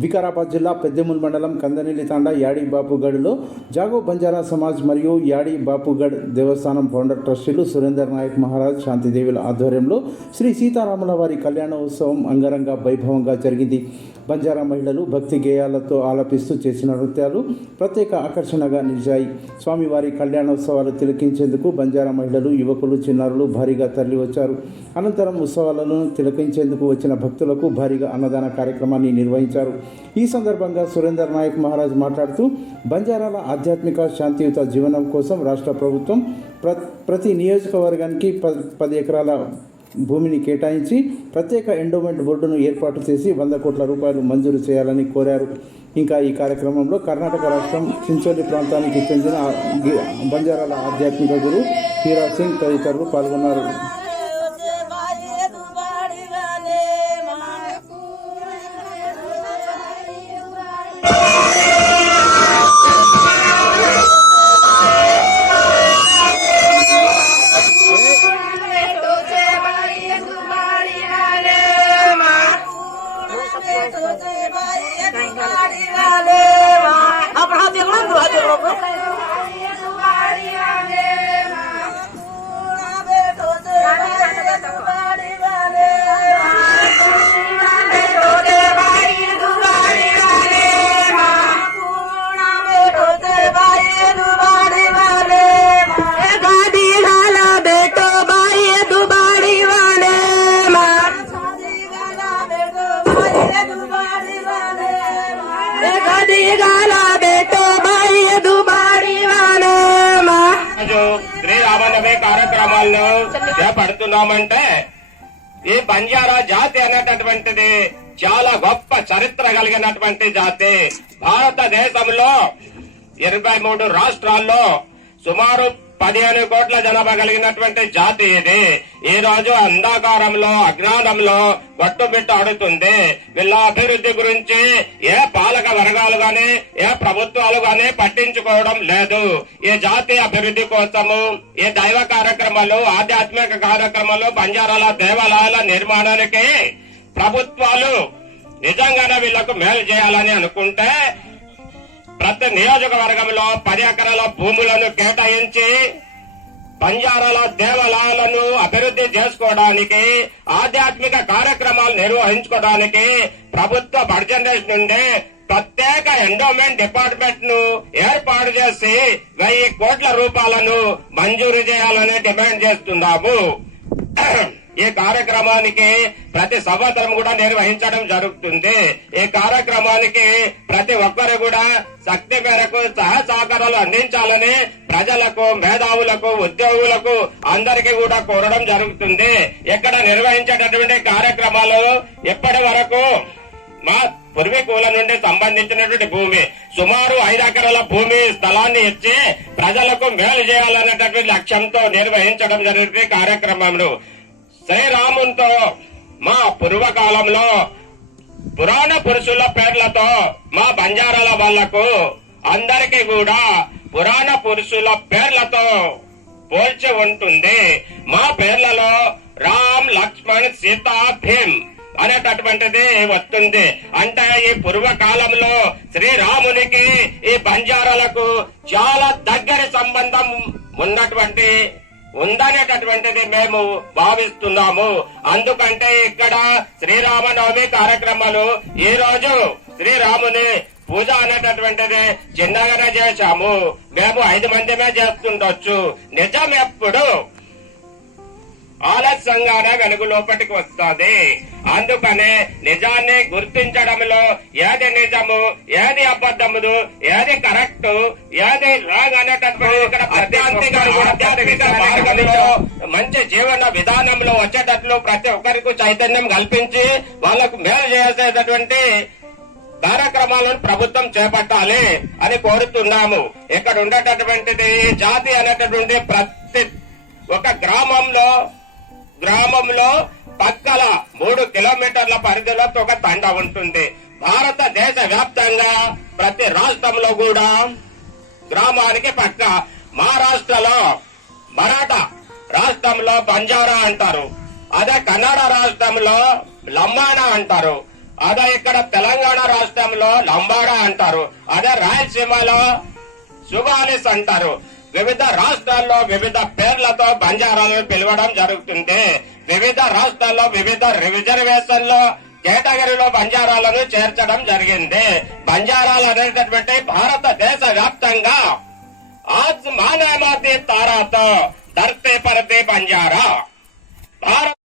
వికారాబాద్ జిల్లా పెద్దెముల్ మండలం కందనెల్లి తాండా యాడి బాపుగఢ్లో జాగో బంజారా సమాజ్ మరియు యాడి బాపుగఢ్ దేవస్థానం ఫౌండర్ ట్రస్టీలు సురేందర్ నాయక్ మహారాజ్ శాంతిదేవుల ఆధ్వర్యంలో శ్రీ సీతారాముల వారి కళ్యాణోత్సవం అంగరంగ వైభవంగా జరిగింది. బంజారా మహిళలు భక్తి గేయాలతో ఆలపిస్తూ చేసిన నృత్యాలు ప్రత్యేక ఆకర్షణగా నిలిచాయి. స్వామివారి కళ్యాణోత్సవాలు తిలకించేందుకు బంజారా మహిళలు, యువకులు, చిన్నారులు భారీగా తరలి వచ్చారు. అనంతరం ఉత్సవాలను తిలకించేందుకు వచ్చిన భక్తులకు భారీగా అన్నదాన కార్యక్రమాన్ని నిర్వహించారు. ఈ సందర్భంగా సురేందర్ నాయక్ మహారాజ్ మాట్లాడుతూ బంజారాల ఆధ్యాత్మిక శాంతియుత జీవనం కోసం రాష్ట్ర ప్రభుత్వం ప్రతి నియోజకవర్గానికి 10 ఎకరాల భూమిని కేటాయించి ప్రత్యేక ఎండోమెంట్ బోర్డును ఏర్పాటు చేసి 100 కోట్ల రూపాయలు మంజూరు చేయాలని కోరారు. ఇంకా ఈ కార్యక్రమంలో కర్ణాటక రాష్ట్రం చించోలి ప్రాంతానికి చెందిన బంజారాల ఆధ్యాత్మిక గురు హీరా సింగ్ తదితరులు పాల్గొన్నారు. శ్రీరామనవమి కార్యక్రమాలను చేపడుతున్నామంటే ఈ బంజారా జాతి అనేటటువంటిది చాలా గొప్ప చరిత్ర కలిగినటువంటి జాతి. భారతదేశంలో 23 రాష్ట్రాల్లో సుమారు 15 కోట్ల జనాభా కలిగినటువంటి జాతి ఇది. ఈ రోజు అంధకారంలో, అజ్ఞానంలో కొట్టుబిట్టాడుతుంది. వీళ్ళ అభివృద్ధి గురించి ఏ పాలక వర్గాలు గాని, ఏ ప్రభుత్వాలు గాని పట్టించుకోవడం లేదు. ఈ జాతి అభివృద్ధి కోసము ఈ దైవ కార్యక్రమాలు, ఆధ్యాత్మిక కార్యక్రమాలు, బంజారాల దేవాలయాల నిర్మాణానికి ప్రభుత్వాలు నిజంగానే వీళ్లకు మేలు చేయాలని అనుకుంటే ప్రతి నియోజకవర్గంలో 10 ఎకరాల భూములను కేటాయించి బంజారాల దేవాలయాలను అభివృద్ధి చేసుకోవడానికి, ఆధ్యాత్మిక కార్యక్రమాలు నిర్వహించుకోవడానికి ప్రభుత్వ బడ్జెట్ నుండి ప్రత్యేక ఎండోమెంట్ డిపార్ట్మెంట్ ను ఏర్పాటు చేసి 1000 కోట్ల రూపాయలను మంజూరు చేయాలని డిమాండ్ చేస్తున్నాము. ఈ కార్యక్రమానికి ప్రతి సంవత్సరం కూడా నిర్వహించడం జరుగుతుంది. ఈ కార్యక్రమానికి ప్రతి ఒక్కరు కూడా శక్తి మేరకు సహకారాలు అందించాలని ప్రజలకు, మేధావులకు, ఉద్యోగులకు అందరికీ కూడా కోరడం జరుగుతుంది. ఇక్కడ నిర్వహించేటటువంటి కార్యక్రమాలు ఇప్పటి వరకు మా పూర్వీకుల నుండి సంబంధించినటువంటి భూమి సుమారు 5 ఎకరాల భూమి స్థలాన్ని ఇచ్చి ప్రజలకు మేలు చేయాలనేటటువంటి లక్ష్యంతో నిర్వహించడం జరుగుతుంది. కార్యక్రమంలో శ్రీరామునితో మా పూర్వకాలంలో పురాణ పురుషుల పేర్లతో మా బంజారాల వాళ్లకు అందరికీ కూడా పురాణ పురుషుల పేర్లతో పోల్చి ఉంటుంది. మా పేర్లలో రామ్, లక్ష్మణ్, సీతా, భీమ్ అనేటటువంటిది వస్తుంది. అంటే ఈ పూర్వకాలంలో శ్రీరామునికి ఈ బంజారాలకు చాలా దగ్గరి సంబంధం ఉందనేటటువంటిది మేము భావిస్తున్నాము. అందుకంటే ఇక్కడ శ్రీరామనవమి కార్యక్రమాలు ఈ రోజు శ్రీరాముని పూజ అనేటటువంటిది చిన్నగానే చేశాము. మేము 5 మందిమే చేస్తుండొచ్చు. నిజం ఎప్పుడు ఆలస్యంగానే వెలుగు లోపలికి వస్తుంది. అందుకనే నిజాన్ని గుర్తించడంలో ఏది నిజము, ఏది అబద్ధముదు, ఏది కరెక్ట్, ఏది రాంగ్ అనేటటువంటి ఇక్కడ ఆధ్యాత్మిక మార్గంలో మంచి జీవన విధానంలో వచ్చేటట్లు ప్రతి ఒక్కరికి చైతన్యం కల్పించి వాళ్లకు మేలు చేసేటటువంటి కార్యక్రమాలను ప్రభుత్వం చేపట్టాలి అని కోరుతున్నాము. ఇక్కడ ఉండేటటువంటిది జాతి అనేటటువంటి ప్రతి ఒక గ్రామంలో పక్కల 3 కిలోమీటర్ల పరిధిలో ఒక తండా ఉంటుంది. భారతదేశ వ్యాప్తంగా ప్రతి రాష్ట్రంలో కూడా గ్రామానికి పక్క మహారాష్ట్రలో మరాఠా రాష్ట్రంలో బంజారా అంటారు, అదే కన్నడ రాష్ట్రంలో లంబాడా అంటారు, అదే ఇక్కడ తెలంగాణ రాష్ట్రంలో లంబాడా అంటారు, అదే రాయలసీమలో సుగాలిస్ అంటారు. వివిధ రాష్ట్రాల్లో వివిధ పేర్లతో బంజారాలను పిలవడం జరుగుతుంది. వివిధ రాష్ట్రాల్లో వివిధ రిజర్వేషన్లో కేటగిరీలో బంజారాలను చేర్చడం జరిగింది. బంజారాలు అనేటటువంటి భారతదేశ వ్యాప్తంగా ఆస్మాన్ తారాతో ధర్తే పరతే బంజారా భారత